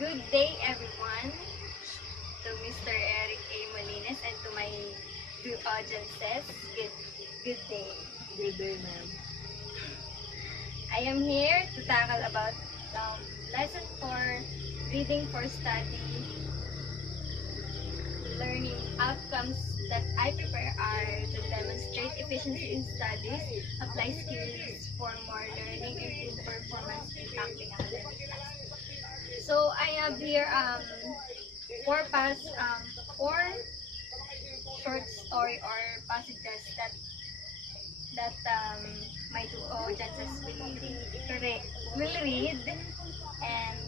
Good day, everyone, to Mr. Eric A. Molines and to my two audiences. Good day. Good day, ma'am. I am here to tackle about lesson 4, reading for study, learning outcomes that I prepare are to demonstrate efficiency in studies, apply skills for more learning, improve performance in tackling academic tasks. So I have here four short story or passages that my two audiences will read, and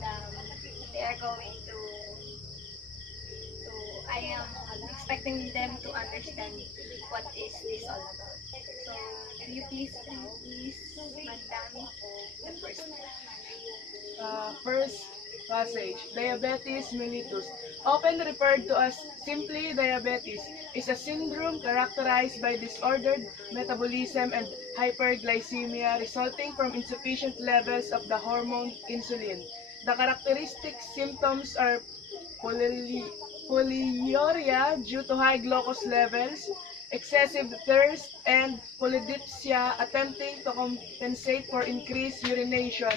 they are going to I am expecting them to understand what is this all about. So will you please Madam, the first one. First passage, diabetes mellitus, often referred to as simply diabetes, is a syndrome characterized by disordered metabolism and hyperglycemia resulting from insufficient levels of the hormone insulin. The characteristic symptoms are polyuria due to high glucose levels, excessive thirst, and polydipsia attempting to compensate for increased urination,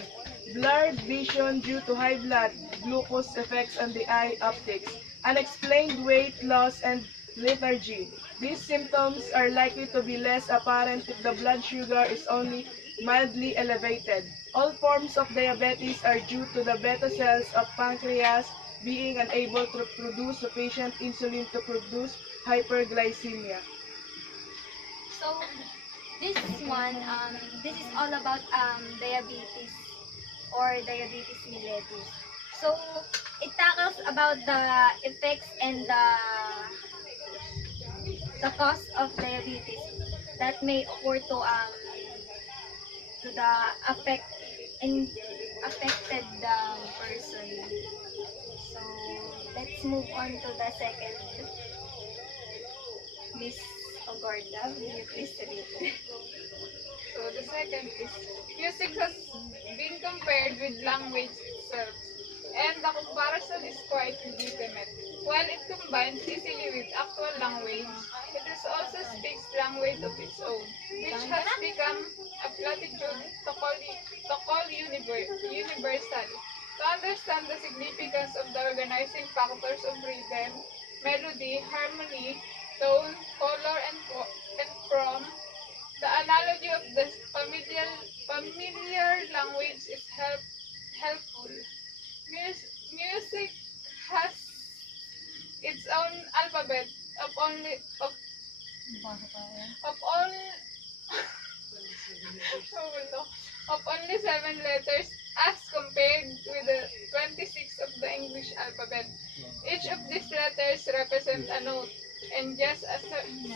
blurred vision due to high blood glucose effects on the eye optics, unexplained weight loss, and lethargy. These symptoms are likely to be less apparent if the blood sugar is only mildly elevated. All forms of diabetes are due to the beta cells of pancreas being unable to produce sufficient insulin to produce hyperglycemia. So this one, this is all about diabetes or diabetes mellitus. So it tackles about the effects and the cause of diabetes that may occur to the affected person. So let's move on to the second. Miss Ogorda, will you please read? So the second is music has been compared with language itself, and the comparison is quite legitimate. While it combines easily with actual language, it is also speaks language of its own, which has become a platitude to call universal. To understand the significance of the organizing factors of rhythm, melody, harmony, tone, color, and form, the analogy of the familiar language is helpful. Music has its own alphabet of only of all of only 7 letters as compared with the 26 of the English alphabet. Each of these letters represent a note, and just as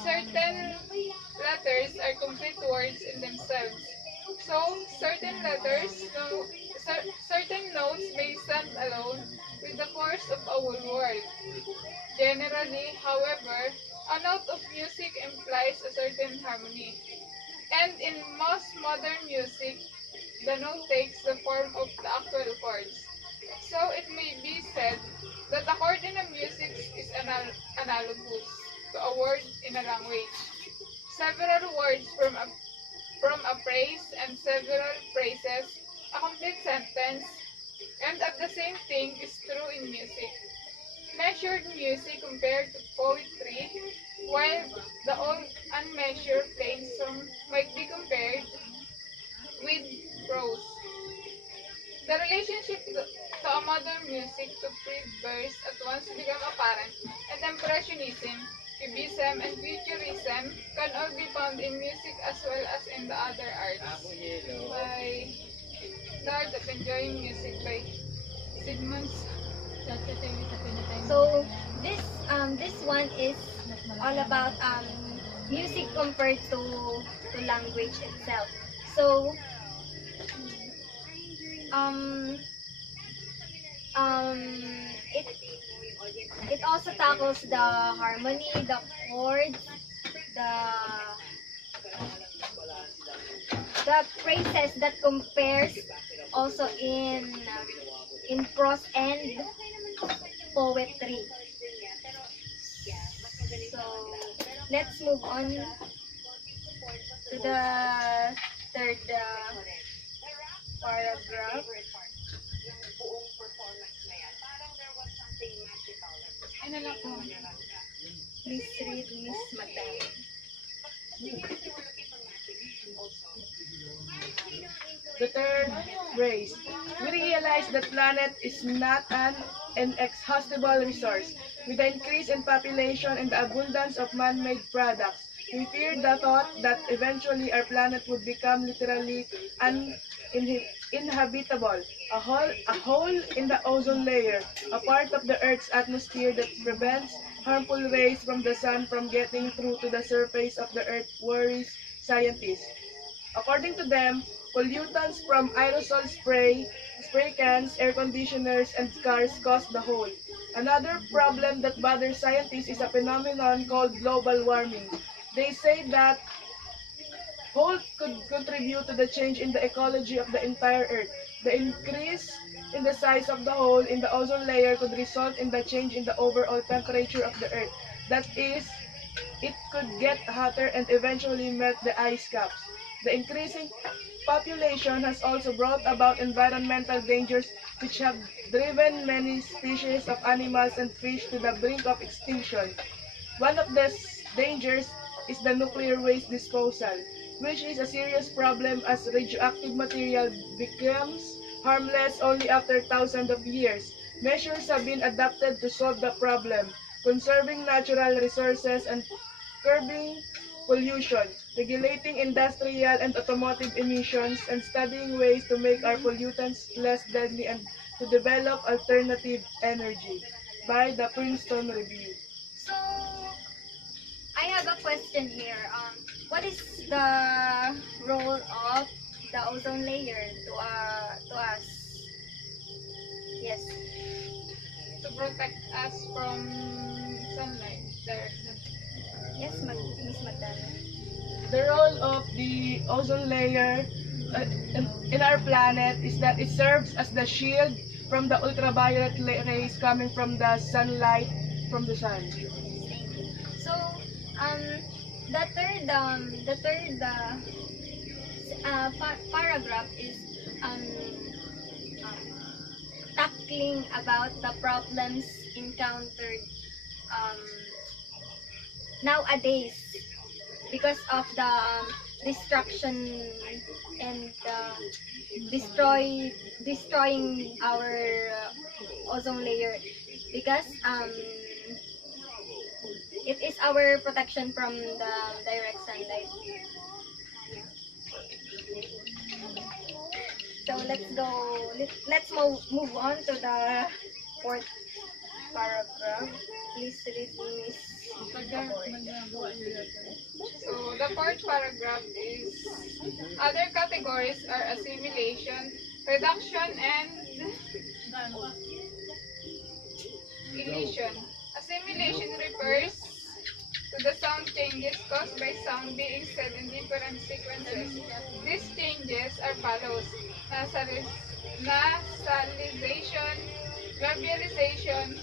certain letters are complete words in themselves, so certain notes may stand alone with the force of a whole word. Generally, however, a note of music implies a certain harmony, and in most modern music, the note takes the form of the actual chords. So it may be said that a chord in a music is analogous to a word in a language. Several words from a phrase and several phrases, a complete sentence, and at the same thing is true in music. Measured music compared to poetry, while the old unmeasured plain song might be compared with prose. The relationship to a modern music to free verse at once become apparent, and Impressionism, Cubism, and Futurism can all be found in music as well as in the other arts. By The Art of Enjoying Music by Sigmund. So this one is all about music compared to language itself. So um um it it also tackles the harmony, the chords, the the phrases that compares also in in prose and poetry. So, let's move on to the third paragraph. Ano lang po? Please read, Miss Madam. The third phrase. We realize that planet is not an inexhaustible resource. With the increase in population and the abundance of man-made products, we fear the thought that eventually our planet would become literally uninhabitable. A hole in the ozone layer, a part of the Earth's atmosphere that prevents harmful rays from the sun from getting through to the surface of the Earth worries scientists. According to them, pollutants from aerosol spray cans, air conditioners, and cars cause the hole. Another problem that bothers scientists is a phenomenon called global warming. They say that hole could contribute to the change in the ecology of the entire Earth. The increase in the size of the hole in the ozone layer could result in the change in the overall temperature of the Earth. That is, it could get hotter and eventually melt the ice caps. The increasing population has also brought about environmental dangers which have driven many species of animals and fish to the brink of extinction. One of these dangers is the nuclear waste disposal, which is a serious problem as radioactive material becomes harmless only after thousands of years. Measures have been adopted to solve the problem, conserving natural resources and curbing pollution, regulating industrial and automotive emissions, and studying ways to make our pollutants less deadly and to develop alternative energy by the Princeton Review. So, I have a question here. What is the role of the ozone layer to us? Yes. To protect us from sunlight. There. Yes, Miss Madam. The role of the ozone layer in our planet is that it serves as the shield from the ultraviolet rays coming from the sunlight from the sun. Thank you. So, the third paragraph is um, um, tackling about the problems encountered um, nowadays because of the destruction and destroying our ozone layer because it is our protection from the direct sunlight. So let's move on to the fourth paragraph. Please read, Miss Aboy. So the fourth paragraph is other categories are assimilation, reduction, and elision. Assimilation refers to the sound changes caused by sound being said in different sequences. These changes are follows: nasalization, labialization,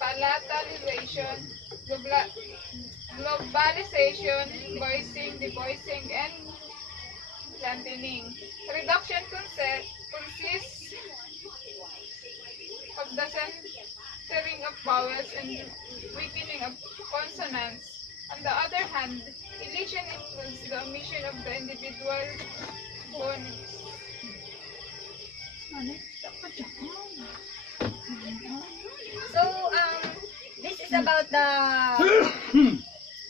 palatalization, globalization, voicing, devoicing, and flattening. Reduction consists of the centering of vowels and weakening of consonants. On the other hand, elision includes the omission of the individual phonemes. So this is about the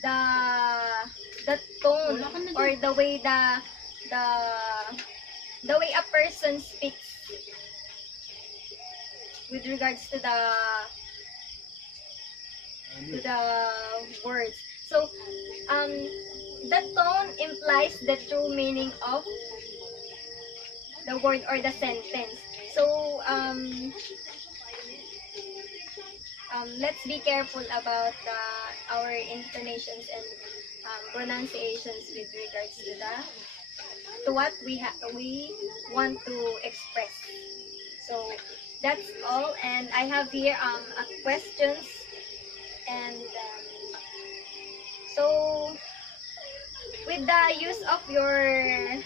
the tone or the way the way a person speaks with regards to the words. So the tone implies the true meaning of the word or the sentence. So let's be careful about our intonations and pronunciations with regards to what we want to express. So that's all, and I have here a questions, and so with the use of your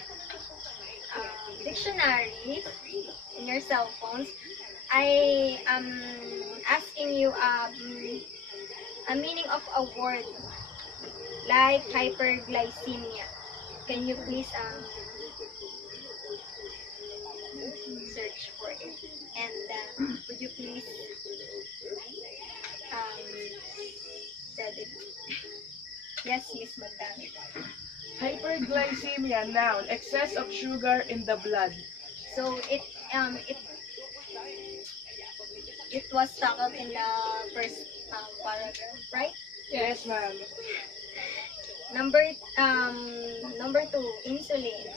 dictionary in your cell phones, I am asking you a meaning of a word like hyperglycemia. Can you please search for it? And would you please said it? Yes, Miss Magdamit. Hyperglycemia, noun, excess of sugar in the blood. So it was tackled in the first paragraph, right? Yes, ma'am. Number number 2, insulin.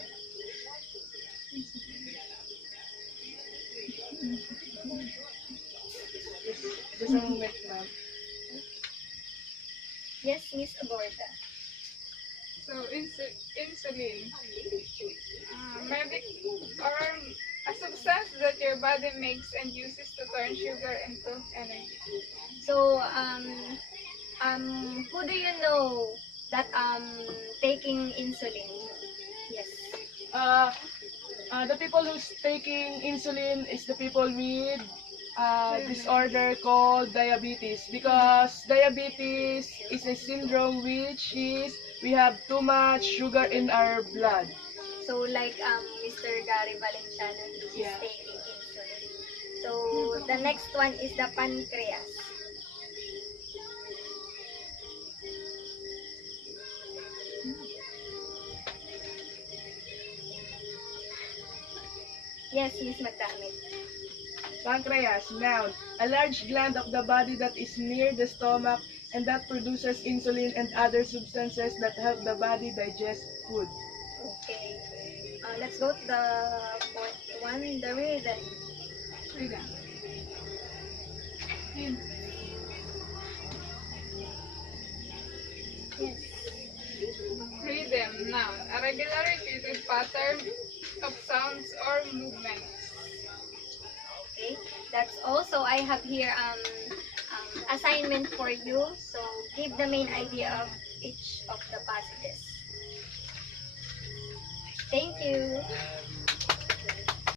Just a moment, ma'am. Yes, Miss Aborta. So insulin, medic or a substance that your body makes and uses to turn sugar into energy. So who do you know that taking insulin? Yes. The people who's taking insulin is the people with disorder called diabetes, because diabetes is a syndrome which is we have too much sugar in our blood. So like Mr. Gary Valenciano, he's Yeah. taking insulin. So the next one is the pancreas. Yes, Miss Magdamit. Pancreas, noun, a large gland of the body that is near the stomach and that produces insulin and other substances that help the body digest food. Okay. Let's go to the fourth one, the rhythm. Rhythm. Yes. Rhythm, noun, a regular repeated pattern of sounds or movements. Okay. That's also I have here assignment for you. So give the main idea of each of the passages. Thank you.